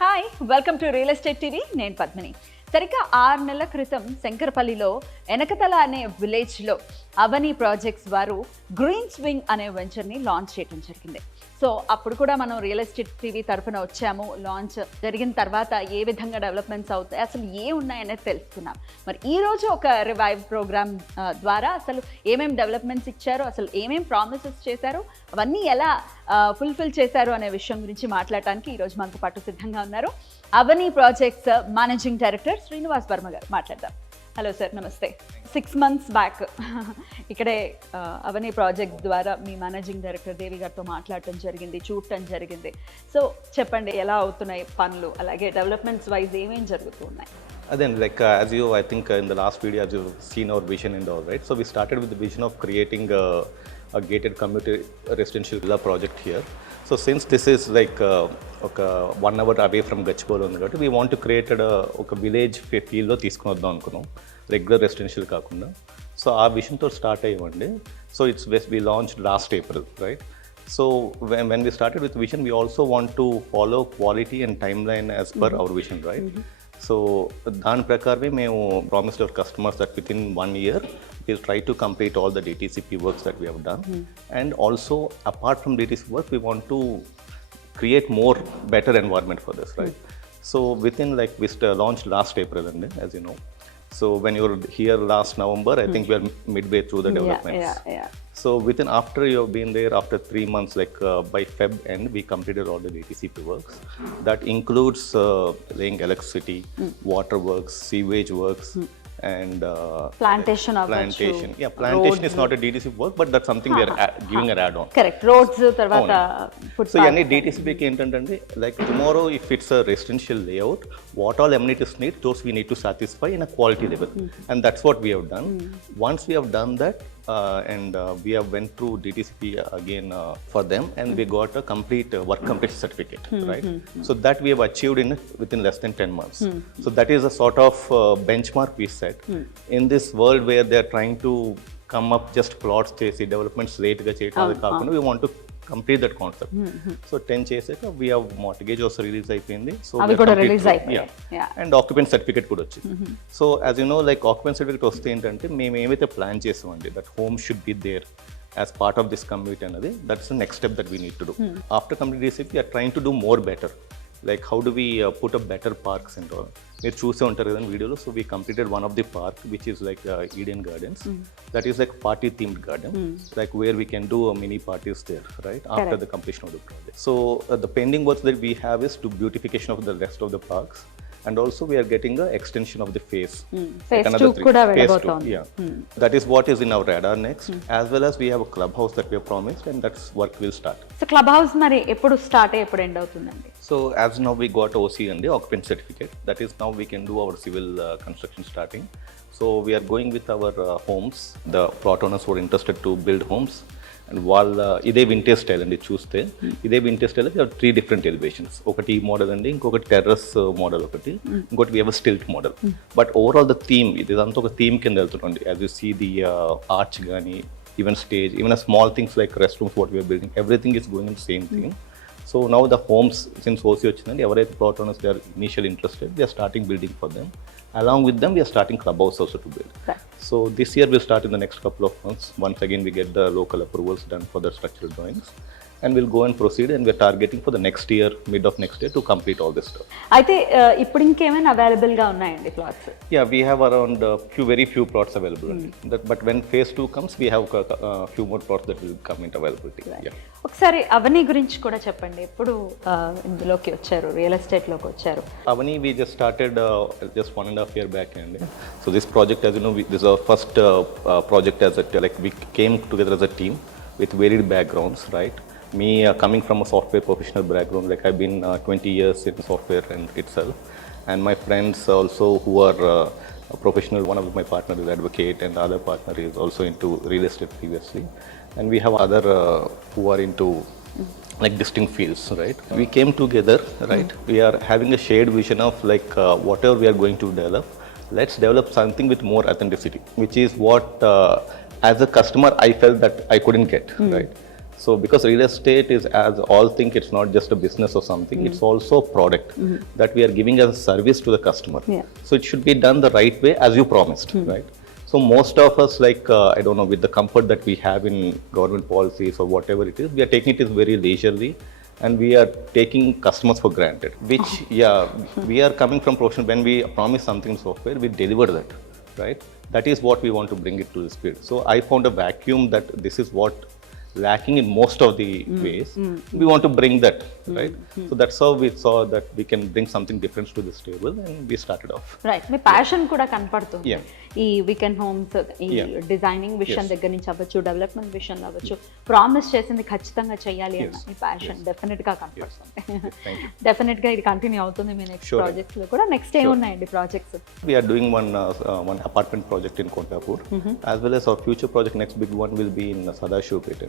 Hi welcome to real estate TV. నేను పద్మిని. సరిగ్గా 6 నెలల క్రితం శంకరపల్లిలో ఎనకతల అనే విలేజ్లో అవని ప్రాజెక్ట్స్ వారు గ్రీన్ స్వింగ్ అనే వెంచర్ని లాంచ్ చేయడం జరిగింది. సో అప్పుడు కూడా మనం రియల్ ఎస్టేట్ టీవీ తరఫున వచ్చాము. లాంచ్ జరిగిన తర్వాత ఏ విధంగా డెవలప్మెంట్స్ అవుతాయి, అసలు ఏ ఉన్నాయనేది తెలుసుకున్నాం. మరి ఈరోజు ఒక రివైవ్ ప్రోగ్రామ్ ద్వారా అసలు ఏమేమి డెవలప్మెంట్స్ ఇచ్చారో, అసలు ఏమేమి ప్రామిసెస్ చేశారో, అవన్నీ ఎలా ఫుల్ఫిల్ చేశారు అనే విషయం గురించి మాట్లాడటానికి ఈరోజు మనకు పట్టు సిద్ధంగా ఉన్నారు Avani projects managing director Srinivas Varma గారు. మాట్లాడదాం. హలో సార్, నమస్తే. 6 months బ్యాక్ ఇక్కడే అవని ప్రాజెక్ట్ ద్వారా మీ మేనేజింగ్ డైరెక్టర్ దేవి గారితో మాట్లాడటం జరిగింది, చూడటం జరిగింది. సో చెప్పండి, ఎలా అవుతున్నాయి పనులు, అలాగే డెవలప్మెంట్స్ వైజ్ ఏమేం జరుగుతున్నాయి? Then, as you, I think in the last video, as you've seen our vision and all, right? So we started with the vision of creating a gated community residential villa project here. So since this is like 1 hour away from Gachibowli ఉంది కాబట్టి we want to create ఒక village ఫీల్డ్లో తీసుకుని వద్దాం అనుకున్నాం, regular residential కాకుండా. So ఆ విషన్తో start అయ్యండి. So we launched last April, right? So when we started with vision, we also want to follow quality and timeline as per our vision, right? So దాని ప్రకారమే మేము promised our customers that with in 1 year we'll try to complete all the DTCP works that we have done. And also apart from DTCP work, we want to create more better environment for this, right? So within we launched last April, as you know. So when you were here last November, I think we are midway through the developments. Yeah. So after you have been there, after 3 months, by Feb end, we completed all the DTCP works. That includes laying electricity, water works, sewage works, and plantation. Yeah, plantation is not a DTCP work, but that's something we are giving an add-on. Correct. Roads tarvata footpath. So any DTCP ki entante tomorrow if it's a residential layout, what all amenities need, those we need to satisfy in a quality level. And that's what we have done. Once we have done that, and we have went through DTCP again for them, and we got a complete work completion certificate, right? So that we have achieved within less than 10 months. So that is a sort of benchmark we set. In this world where they are trying to come up just plots chesi developments late ga cheyadam kaakunda, we want to complete that concept. So 10 chesaka we have mortgage also release ayipindi. So avi kuda release ayipayi. Yeah. And occupant certificate kuda vachindi. So as you know, occupant certificate vaste entante మేము ఏమైతే plan చేసామండి, that home should be there as part of this community anadi, that's the next step that we need to do. After complete DCP, we are trying to do more better. How do we put up better parks and all? మీరు చూసే ఉంటారు కదా వీడియోలో. So we completed one of the park which is Eden Gardens. That is party themed garden, where we can do mini parties there, right, after the completion of the project. So the pending works that we have is to beautification of the rest of the parks. And also we are getting a extension of the phase. Phase 2 kuda velabothundi. Yeah. That is what is in our radar next. As well as we have a clubhouse that we have promised, and that's work will start. So clubhouse mari eppudu start eppudu end avutundandi? So as now we got OC and the occupant certificate, that is now we can do our civil construction starting. So we are going with our homes. The plot owners who are interested to build homes, and వాళ్ళ ఇదే vintage style అండి. చూస్తే ఇదే vintage style 3 different elevations. ఒకటి ఈ model అండి, ఇంకొకటి terrace model, ఒకటి ఇంకోటి we have stilt model. But overall the theme ఇదంతా ఒక థీమ్ కింద వెళ్తుందండి. As you see the arch కానీ, even stage, even a small things like rest rooms what we're building, everything is going in same thing. So now the homes, since OC వచ్చిందండి, ఎవరైతే plot owners they are initially interested, we are starting building for them. Along with them, we are starting clubhouse also to build. Right. So this year we'll start in the next couple of months. Once again we get the local approvals done for the structural drawings. And we'll go and proceed, and we're targeting for the next year, mid of next year, to complete all this stuff. అయితే ఇప్పుడు ఇంకేమైనా available గా ఉన్నాయండి plots? Yeah, we have around very few plots available. But when phase 2 comes, we have few more plots that will come into availability. Right. Yeah. ఒకసారి అవని గురించి కూడా చెప్పండి. ఎప్పుడు ఇందులోకి వచ్చారు, రియల్ ఎస్టేట్ లోకి వచ్చారు? Avani we just started just 1.5 years back, and so this project, as you know, this is our first project as we came together as a team with varied backgrounds, right? Me coming from a software professional background, I've been 20 years in software and itself, and my friends also who are a professional. One of my partner is advocate, and the other partner is also into real estate previously, and we have other who are into distinct fields, right? We came together, right? We are having a shared vision of whatever we are going to develop, let's develop something with more authenticity, which is what as a customer I felt that I couldn't get, right? So because real estate is, as all think, it's not just a business or something, it's also a product that we are giving as a service to the customer. Yeah. So it should be done the right way as you promised, right? So most of us, like, I don't know, with the comfort that we have in government policies or whatever it is, we are taking it as very leisurely, and we are taking customers for granted, which, we are coming from profession. When we promise something in software, we deliver that, right? That is what we want to bring it to the speed. So I found a vacuum that this is what lacking in most of the ways. We want to bring that, right? So that's how we saw that we can bring something different to this table, and we started off. Right, me passion కూడా కనపడుతుంది Yeah. ఈ weekend homes, ఈ Yeah. Designing విషయం Yes. దగ్గర నుంచి అవ్వచ్చు, development విషయంలో అవ్వచ్చు, ప్రామిస్ చేసింది ఖచ్చితంగా చేయాలి అన్న Yes. ఈ ప్యాషన్ డెఫినెట్ గా కనపడుతుంది. Thank you. డెఫినెట్ గా ఇది కంటిన్యూ అవుతుంది మీ నెక్స్ట్ Sure. ప్రాజెక్ట్స్ లో కూడా. నెక్స్ట్ ఏమున్నాయండి projects? We are doing one apartment project in Kondapur, as well as our future project. Next big one will be in Sadashivpet,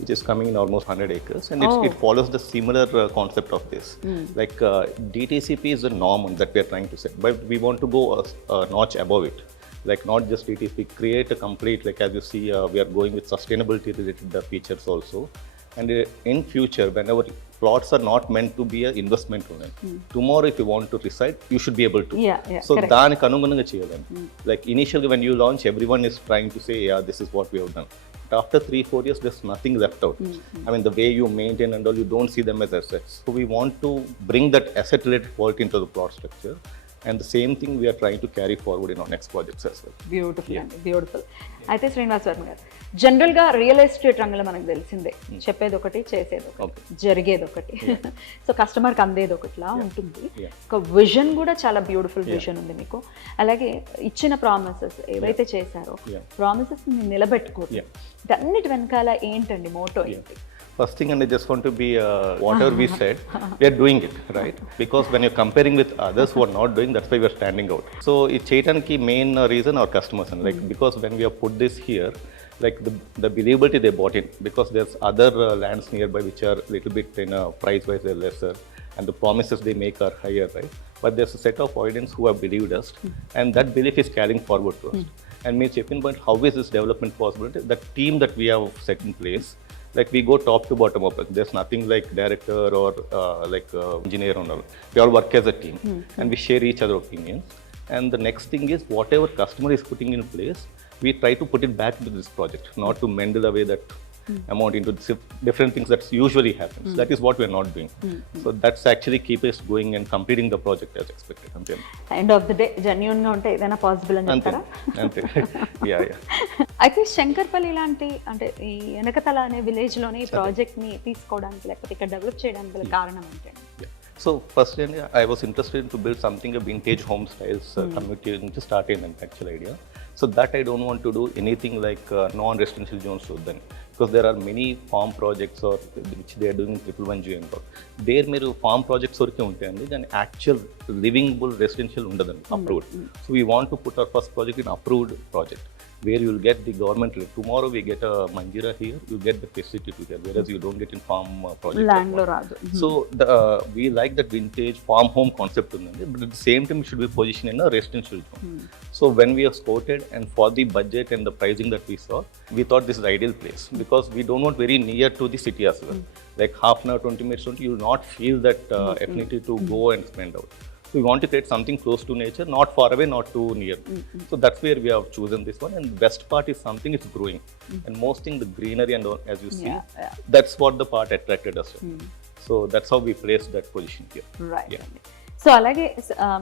which is coming in almost 100 acres, and it follows the similar concept of this. Like DTCP is the norm that we are trying to set, but we want to go a notch above it. Like not just DTCP, create a complete, like as you see, we are going with sustainability related features also. And in future, whenever plots are not meant to be an investment only, tomorrow if you want to reside, you should be able to. Yeah, So correct. దానికి అనుగుణంగా చేయాలి. Like initially when you launch, everyone is trying to say, yeah, this is what we have done. But after 3-4 years, there's nothing left out. I mean, the way you maintain and all, you don't see them as assets. So we want to bring that asset related quality into the plot structure. And the same thing we are trying to carry forward in our next projects as well. Beautiful అండి, beautiful. అయితే శ్రీనివాస్ వర్మ గారు, జనరల్గా real estate రంగంలో మనకు తెలిసిందే, చెప్పేది ఒకటి, చేసేది ఒకటి, జరిగేది ఒకటి. సో కస్టమర్కి అందేది ఒకటిలా ఉంటుంది. ఒక విజన్ కూడా చాలా బ్యూటిఫుల్ విజన్ ఉంది మీకు. అలాగే ఇచ్చిన ప్రామిసెస్ ఏవైతే చేశారో, ప్రామిసెస్ నిలబెట్టుకోండి. అన్నిటి వెనకాల ఏంటండి మోటో ఏంటి? First thing, and I just want to be, whatever we said, we are doing it, right? Because when you're comparing with others who are not doing, that's why we are standing out. So it's Chetan's main reason, our customers, and like, because when we have put this here, like the believability they bought in, because there's other lands nearby which are little bit in price wise they're lesser, and the promises they make are higher, right? But there's a set of audience who have believed us, and that belief is carrying forward to us. And me Chepin, but how is this development possible? The team that we have set in place, like we go top to bottom up. There's nothing like director or engineer or all. We all work as a team, and we share each other opinions. And the next thing is, whatever customer is putting in place, we try to put it back into this project, not to mend away that amount into different things that usually happens. That is what we are not doing. So that's actually keep us going and completing the project as expected. End of the day genuine గా ఉంటే ఏదైనా possible అని చెప్తారా? Ante. Yeah. అయితే శంకర్పల్లి లాంటి, అంటే ఈ వెనకతల అనే విలేజ్ లోని ఈ ప్రాజెక్ట్ ని తీసుకోవడానికి, లేకపోతే ఇక్కడ డెవలప్ చేయడానికి గల కారణం ఏంటండి? So first, I was interested to build something a vintage home styles community to start in an actual idea. So that I don't want to do anything like non-residential zones to them, because there are many farm projects or which they are doing in 111G and all. There మీరు farm projects వరకే ఉంటాయండి, దాని actual livingable residential ఉండదండి, approved. So we want to put our first project in approved project, where you will get the government. Tomorrow we get a Manjira here, you get the facility to there, whereas you don't get in farm project. Land లో రాదు. So we like that vintage farm home concept unandi, but at the same time it should be positioned in a residential zone. So when we have scouted, and for the budget and the pricing that we saw, we thought this is the ideal place, because we don't want very near to the city as well. Like half an hour, 20 minutes, you will not feel that affinity to go and spend out. So we want to create something close to nature, not far away, not too near. So that's where we have chosen this one. And the best part is something it's growing. And most thing, the greenery and all, as you see, that's what the part attracted us. So that's how we placed that position here. Right అండి. So అలాగే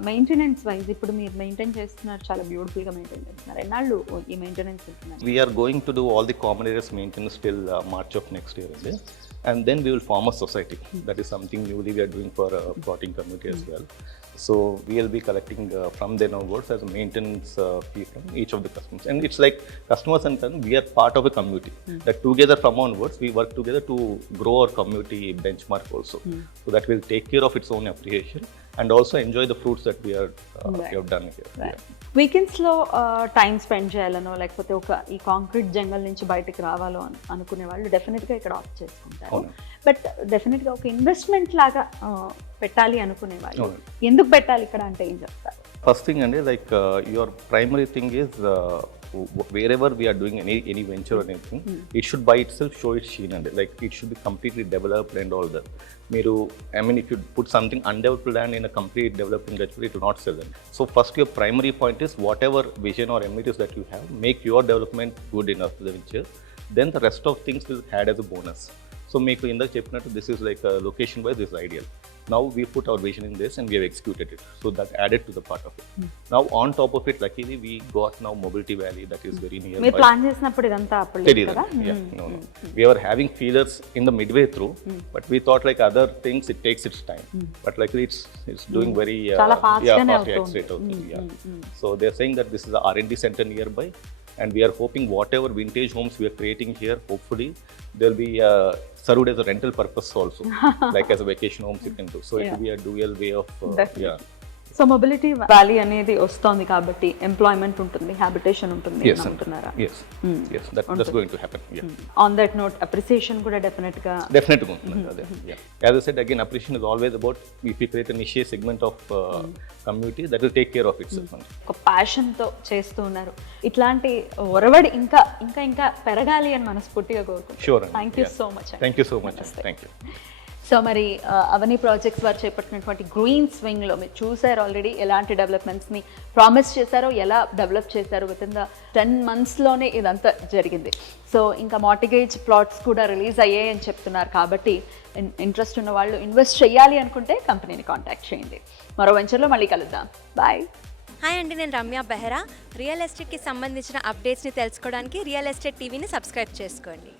maintenance wise ఇప్పుడు మీరు maintain చేస్తున్నారు, చాలా beautiful గా maintain చేస్తున్నారు. ఎన్నాళ్ళు ఈ మెయింటెనెన్స్ ఉంటున్నారు? We are going to do all the common areas maintenance till March of next year. And then we will form a society. That is something newly we are doing for a plotting community as well. So we will be collecting from then onwards as a maintenance fee from each of the customers. And it's like customers and then we are part of a community. That together from onwards we work together to grow our community benchmark also. So that will take care of its own appreciation and also enjoy the fruits that we have done here. వీకెండ్స్లో time spend చేయాలనో, లేకపోతే ఒక ఈ concrete jungle నుంచి బయటకు రావాలో అనుకునే వాళ్ళు డెఫినెట్గా ఇక్కడ ఆప్ట్ చేసుకుంటారు. బట్ డెఫినెట్గా ఒక ఇన్వెస్ట్మెంట్ లాగా పెట్టాలి అనుకునే వాళ్ళు ఎందుకు పెట్టాలి ఇక్కడ అంటే ఏం చెప్తారు? First thing, like your primary thing is wherever we are doing any venture or anything, it should by itself show its sheen, and like it should be completely developed and all that. Meeru, I mean, if you put something undeveloped land in a complete developed industry, it will not sell them. So first, your primary point is whatever vision or ambitions that you have, make your development good enough to the venture. Then the rest of things will add as a bonus. So make in the చెప్పినట్టు this is like location wise this is ideal. Now we put our vision in this and we have executed it. So that added to the part of it. Now on top of it, luckily we got now Mobility Valley that is very nearby. మీరు plan చేసినప్పుడు ఇదంతా అప్పుడు లేదు కదా? No. We were having feelers in the midway through, but we thought like other things it takes its time. But luckily it's doing very చాలా fast గానే accelerate అవుతుంది. So they are saying that this is a R&D center nearby. And we are hoping whatever vintage homes we are creating here, hopefully they'll be served as a rental purpose also, like as a vacation homes you can do. So it will be a dual way of so mobility valley అనేది వస్తోంది కాబట్టి employment ఉంటుంది, habitation ఉంటుంది అంటున్నారా? Yes, that's going to happen. On that note appreciation కూడా definite గా ఉంటుంది అదే. As I said again, appreciation is always about if you create a niche segment of community that will take care of itself. ఒక passion తో చేస్తూ ఉన్నారు. ఇట్లాంటి ఒరవడి ఇంకా ఇంకా ఇంకా పెరగాలి అని మనస్ఫూర్తిగా కోరుకుంటున్నాను. Sure. Thank you so much. Thank you so much. Thank you. So మరి అవని ప్రాజెక్ట్స్ వారు చేపట్టినటువంటి గ్రీన్ స్వింగ్లో మీరు చూసారు ఆల్రెడీ ఎలాంటి డెవలప్మెంట్స్ని ప్రామిస్ చేశారో, ఎలా డెవలప్ చేశారో. విత్ ఇన్ ద 10 monthsలోనే ఇదంతా జరిగింది. సో ఇంకా మార్టిగేజ్ ప్లాట్స్ కూడా రిలీజ్ అయ్యాయి అని చెప్తున్నారు. కాబట్టి ఇంట్రెస్ట్ ఉన్న వాళ్ళు ఇన్వెస్ట్ చేయాలి అనుకుంటే కంపెనీని కాంటాక్ట్ చేయండి. మరో వెంచర్లో మళ్ళీ కలుద్దాం. బాయ్. హాయ్ అండి, నేను రమ్య బెహరా. రియల్ ఎస్టేట్కి సంబంధించిన అప్డేట్స్ని తెలుసుకోవడానికి రియల్ ఎస్టేట్ టీవీని సబ్స్క్రైబ్ చేసుకోండి.